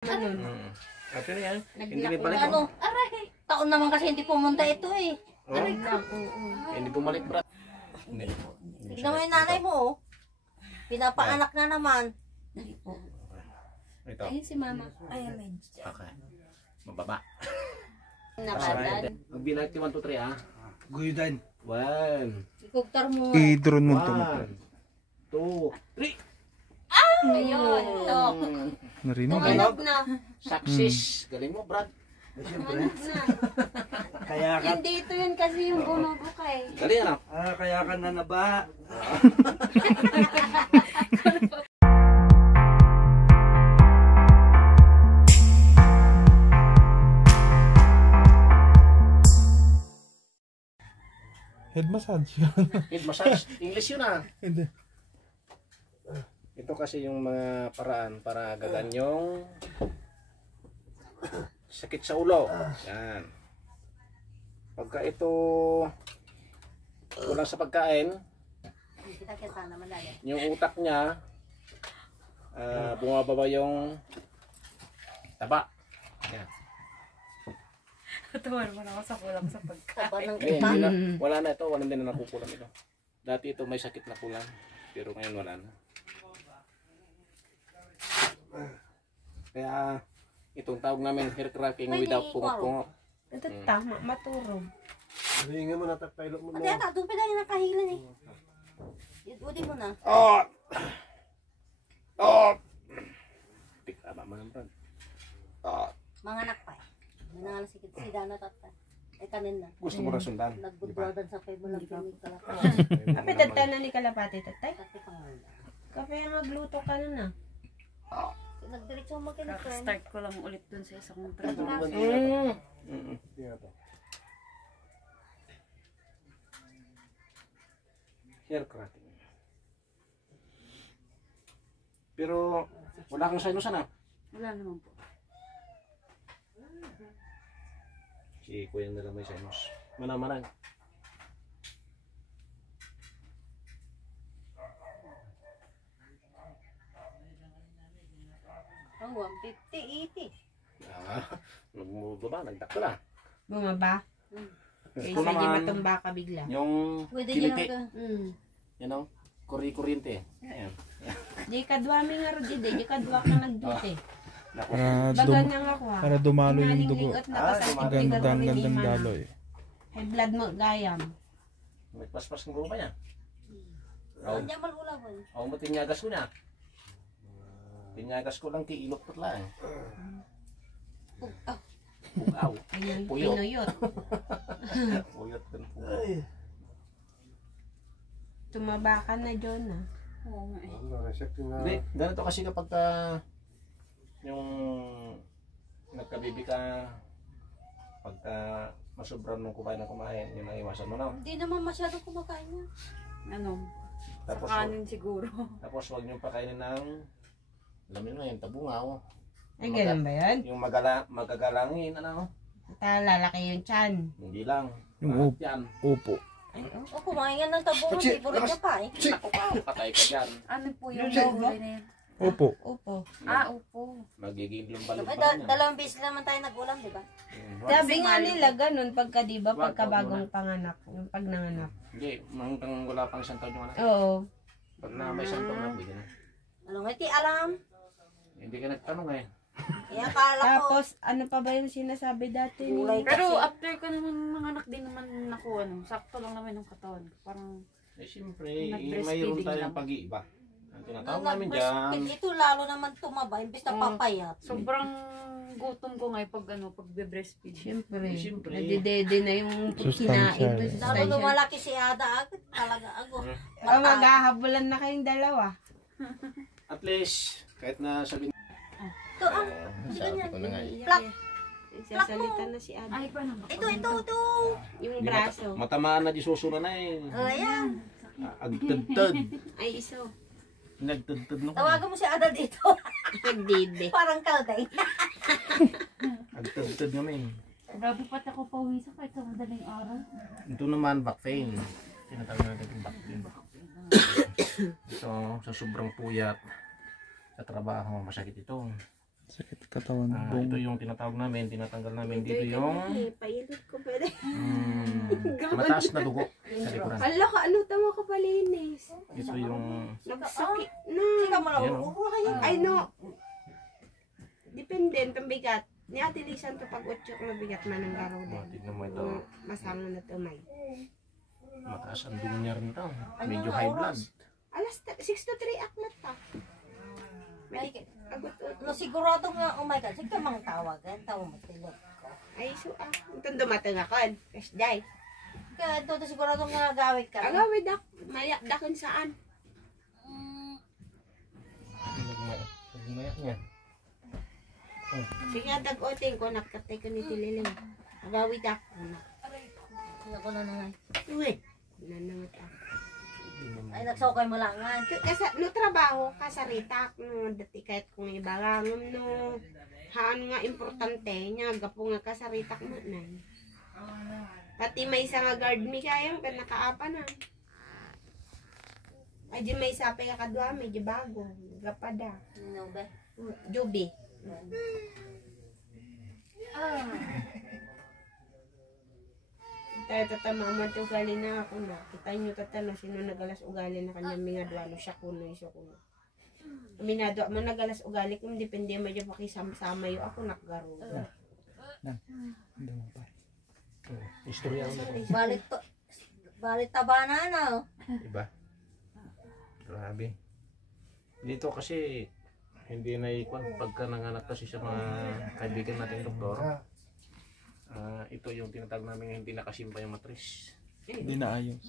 Ito na yan. Hindi may balik. Ano? Aray. Taon naman kasi hindi pumunta ito eh. Aray ka. Hindi bumalik, bro. Tignan mo yung nanay mo oh. Pinapaanak na naman. Ito. Ayun si mama. Ay, medyo. Okay. Mababa. Nakadad. Magbilang 1, 2, 3 ah. Guyudan. 1. Ikugtar mo. I-drone mo ito. 1, 2, 3. Ayun. To. Narinig. Tumalog na. Success. Galing mo, Brad. Tumalog na. Kaya ka, Hindi ito yun kasi yung bunugo kay. Galing ano? kaya ka na nabaha. Head massage yun. Head massage. English yun ah. Hindi. Ito kasi yung mga paraan para gagaan yung sakit sa ulo. Yan. Pagka ito kulang sa pagkain, yung utak niya bumababa yung taba. Yan. Tuwan mo na ako sa kulang sa pagkain. Wala na ito, wala din na nakukulang ito. Dati ito may sakit na kulang, pero ngayon wala na. Kaya itong tawag namin hair cracking without pungok-pungok. Ito tama, maturog. Hingin mo na tapaylo mo Ate, ata, doon pa lang yung nakahilan eh. Udin mo na. Oh! Oh! Tikama mo naman. Oh! Mga anak pa eh. Manangalan si Dana tata. Eh kanin na. Gusto mo na sundan? Nagbudwadan sa kayo mo lang pinig ka lang. Kape tatay na ni Kalapati tatay. Kasi pangalan. Kape magluto ka na na. Nagdiretso mo kinakain. Start ko lang ulit dun sa isang trabaho. Hair cracking. Pero wala kang sinusan ah. Wala naman po. Si Kuya na lang may sinus. Manang-manang. Ang 150, 80. Bumaba, nagdakto na. Bumaba. Ito Kaysa di naman, matumba ka bigla. yung Pwede nyo kiliti. lang You know, kuryente. Ayan. Di kadwa mi nga ro di kadwa ka nagduti. Para, Bagan nga ako ha. para dumalo yung dugo. Lingot na kasakit Gandang daloy. High blood mo gayam. May paspas ng ba niya? Hindi man ulaw. Ako mo tinyagas ko niya. Tinyagas ko lang kiilot po lang. Pugaw. Puyot. Pinuyot. Puyot kan puyot. Tumaba ka na John ha. Oo nga eh. Hindi, ganito kasi kapag yung nagkabibi ka, pagka masobran mong kumain, yun ang iwasan mo na. Hindi naman masyadong kumakain niya. Ano? Tapos, Sa kanin siguro. Tapos huwag niyong pakainin ng, alamin mo yung tabungaw. Ay ganun ba yan? Yung magagalangin, ano? Lalaki yung chan. Hindi lang. Yung Lahat yan. upo. O kumain yan ng tabong. Hindi po rin niya pa eh. Naku pa, patay ka dyan. Ano po yung huli na yan? Upo. Upo. Upo. Magiging lumbalik Ay, pa rin yan. dalawang beses naman tayo nag-ulam, di ba? Sabi nga nila ganun pagka di ba Wag, pagka wag bagong panganak, yung pag nanganak. Hindi, hanggang wala pang isang taon yung anak. Oo. Pag na may isang taon na, pwede na. Ano nga, ti alam. Hindi ka nagtanong eh. Kaya akala ko. Tapos ano pa ba yung sinasabi dati ni? Kulay Pero kasi. after ko naman nanganak din naman ako ano, sakto lang naman yung katawan. Parang Eh siyempre, Nag-breastfeeding mayroon tayong lang. pag-iiba. Ang tinatawag Nung namin dyan, nag-breastfeed, ito lalo naman tumaba, imbis na papayat. sobrang gutom ko ngayon pag ano, pag breastfeed. Siyempre. Siyempre. Nadidede na yung Sustansya. kinain. Lalo Sustansya. lumalaki si Ada agad, talaga ako. Maghahabulan na kayong dalawa. at least, kahit na sabihin, Ito, hindi sabi ganyan. ko na nga eh. Plak. Sasalita na si Ada. Ay, paano ba? Ito. Yung Di braso. matamaan na di susuna na eh. O, ayan. Agtad-tad. Ay, iso. Nagtad-tad na ko. Tawagan mo si Ada dito. Nagdide. Parang kalday. Agtad-tad namin. Grabe pati ako pawisan kahit sa madaling araw. Ito naman, back pain. Tinatawag natin yung back pain. So, sa sobrang puyat sa trabaho, masakit ito. Sakit katawan. Ito yung tinatawag namin, tinatanggal namin dito Ito yung pailot ko pwede. mataas na dugo sa likuran. Hala ka, ano tama ka palinis. Ito yung Nagsakit na. Sika mo lang, Yan, oh. upo kayo. Ay no. Depende, itong bigat. Ni Ate Lisan to pag 8 ko mabigat man ang garaw din. tignan mo ito. Masangan na tumay. Mataas ang dugo niya rin ito. Ano Medyo nga high oras? blood. Alas 6 to 3 aklat ta. Ay, Agot no, sigurado nga, oh my God, sige mang tawagan, tawag mo tilot ko. ay so itong dumatang ako. Kasi day. Kaya ito, sigurado nga gawit ka. Agawid dak. Mayak dakon saan. Mayak niya. Sige dag-oting ko nakatay ko ni Tililing. Agawid dak. Ano ko na nga. Uy. Nanangat ako. Ay, nagsokay mo lang nga. Kasi no trabaho kasaritak no dati kahit kung ibarangom no haan nga importante nya gapo nga kasaritak mo na. Pati may isa nga guard mi kayang nakaapa na. Ay di may isa pa ka kadwa mi di bago gapada. No ba? Jubi. Tayo tatama to ugali na ako na. Kita nyo tatano sino nagalas ugali na kanyang mga duwano siya kuno iso kuno. Aminado mo nagalas ugali kung depende mo dyan pakisama-sama yung ako nakgaro. Hindi mo pa. Istorya mo. Balit taba na, no? Diba? Grabe. Dito kasi hindi na ikon pagka nanganak kasi sa mga kaibigan natin doktor. Ito yung tinatawag namin hindi nakasimpa yung matris. Hindi na ayos.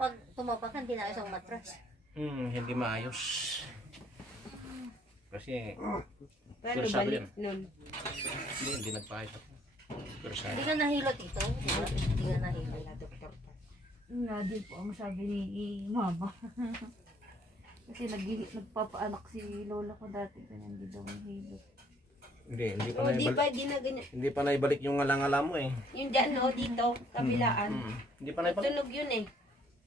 Pag tumapakan, hindi na isang matras. Hindi maayos. Kasi Pero Pero sabi balik nun. hindi nagpaayos ako. Pero sabi, Hindi ka nahilot ito. Hindi ka nahilot. Wala doktor pa. Nga, di po ang sabi ni mama. Kasi nagpapaanak si lola ko dati. Ganyan, di daw mahilot. hindi pa O di naibalik. ba ginagana. Hindi pa naibalik yung alangala mo eh. Yung dyan o dito, kabilaan. Hindi pa naibalik. Tunog yun eh.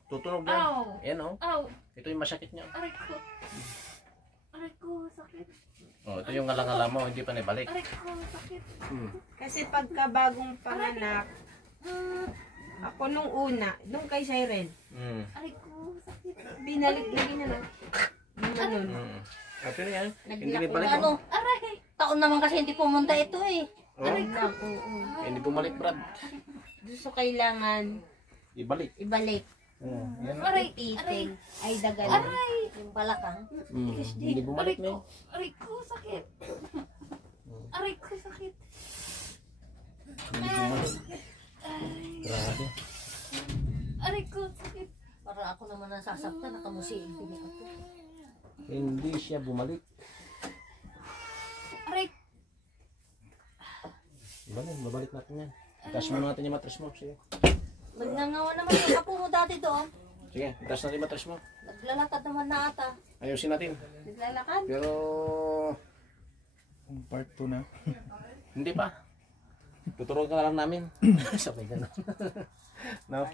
Tutunog na. Ow! Ayan oh. Ow! Ito yung masakit niya. Aray ko! Aray ko, sakit! Oh, ito yung alangala mo, hindi pa naibalik. Aray ko, sakit! Kasi pagka bagong panganak, ako nung una, nung kay Siren, Aray ko, sakit! binalik lagi na lang. Yung ganun. Ito na yan. Hindi Naglaki naibalik. Ano? Oh. Aray! Taon naman kasi hindi pumunta ito eh. Oh. Oo. Hindi bumalik, Brad. Gusto kailangan Ibalik. ibalik. Yan. Aray! Ipitin. Ay dagan. Yung balakang. Hindi bumalik na. Aray ko, sakit! Aray ko, sakit! Hindi bumalik. Grabe. Aray ko, sakit! Para ako naman ang sasaktan, nakamusiin din ako. Hindi siya bumalik. Aray! Babalik natin yan. Itas mo natin yung matras mo. Sige. Nagngangawa naman yung apo mo dati doon. Sige, itas natin yung matras mo. Naglalakad naman na ata. Ayusin natin. Naglalakad. Pero Kung part 2 na. hindi pa. Tuturuan ka na lang namin. Sabay gano'n. No?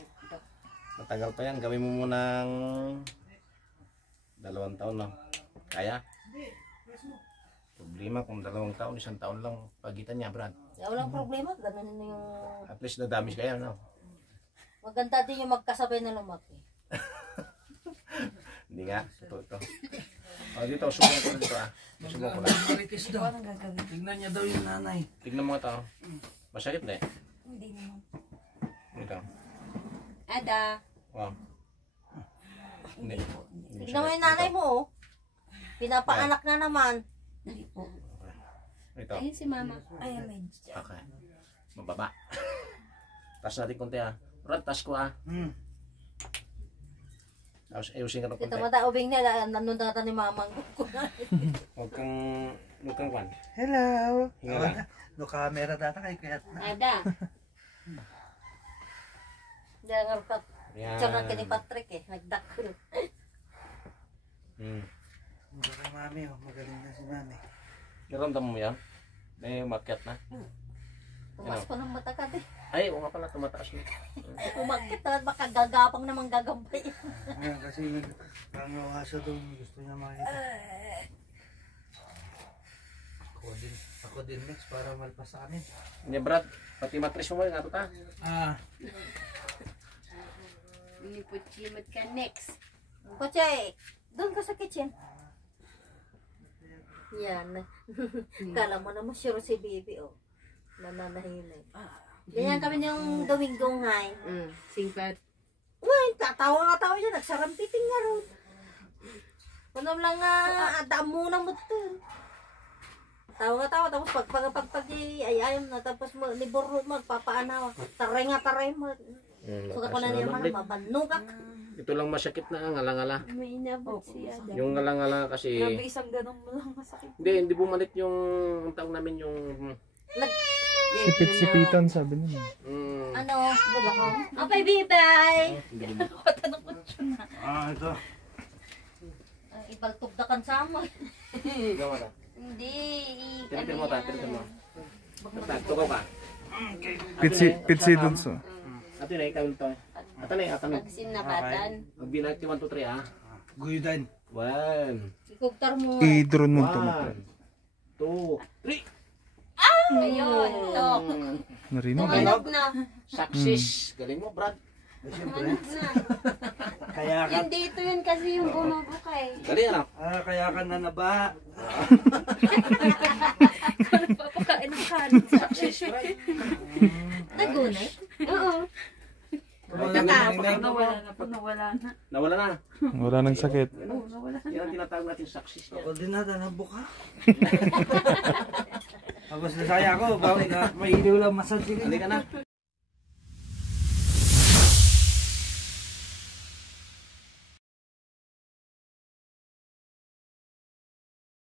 Matagal pa yan. Gawin mo munang 2 taon na. Kaya? Problema kung 2 taon, 1 taon lang pagitan niya, Brad. Ya, walang problema. Ganun na yung... At least na-damage kayo, no? Maganda din yung magkasabay na lumaki. Hindi nga. Ito. O, dito. Subukan ko na dito, ah. Subukan ko na. Marites daw. Tingnan niya daw yung nanay. Tignan mo ito. Masakit na eh. Hindi naman. Dito. Ada. Wow. Hindi. Tignan mo yung nanay mo, oh. Pinapaanak na naman. Ito. Ayun si mama. Ay, medyo. Okay. Mababa. Tas natin konti ah. Brad, tas ko ah. Tapos ayusin ka ng konti. Kita mo ta, ubing nila, nandun na ni mamang ko. Huwag kang kwan. Hello. Hinga lang. No camera data kay kayat na. Ada. Diyan nga rin Yan. Tsaka kini Patrick eh, nagdakil. Mura kay mami, oh. Magaling na si mami. Naramdam mo yan? May umakyat na. Tumas ko ng mata ka din. Ay, oo nga pala, tumataas na. Umakit na, baka gagapang naman gagambay. Kasi pangawaso doon, gusto niya makita. Ako din next para malpas sa amin. Nya Brad, pati matris mo nga to ta. Iniputsimot ka next. Kotse, doon ka sa kitchen. Yan. Kala mo naman sure si Bibi, oh. Nananahinay. Ganyan kami yung Domingong High. Singkat. Uy, tatawa nga tao siya. Nagsarampiting nga ron. Kung lang nga, daan muna mo ito. Tawa nga tawa. Tapos ayayam na. Tapos ni Borro magpapaanawa. Taray mo. Suka ko na niya mabano ka. Ito lang masakit na ngala-ngala. May inabot siya. Yung ngala-ngala kasi Grabe, isang ganun mo lang masakit. hindi bumalik yung ang tawag namin yung Sipit-sipitan sabi nila. Ano? Baba ko? Okay, bye-bye! Patanong ko siya na. Ito. Ibaltugdakan sa mo. gawa ta. Hindi. Tira mo ta, tira mo. Tugaw ka. Pitsi dun so. Ato na ikaw to. Ato na ikaw kami. Sinapatan. Magbilang 1 2 3 ah. Guyudan. 1 Ikugtar mo. I-drone mo ito. 2 3. Ayun. To. Narinig. Tumalog na. Success. Galing mo, Brad. Tumalog na. Kaya ka, Hindi ito yun kasi yung uno ko kay. Galing ano? kaya ka na naba. Ikaw nagpapakain ng kanin. Success, Brad. Nagunay? Oo. Nawala na po, nawala na. Nawala na. Wala nang sakit. Oo, nawala na. Yan ang tinatawag natin success niya. Ako din na, nabuka. Tapos nasaya ko, bawal na, may ilaw lang massage. Halika na.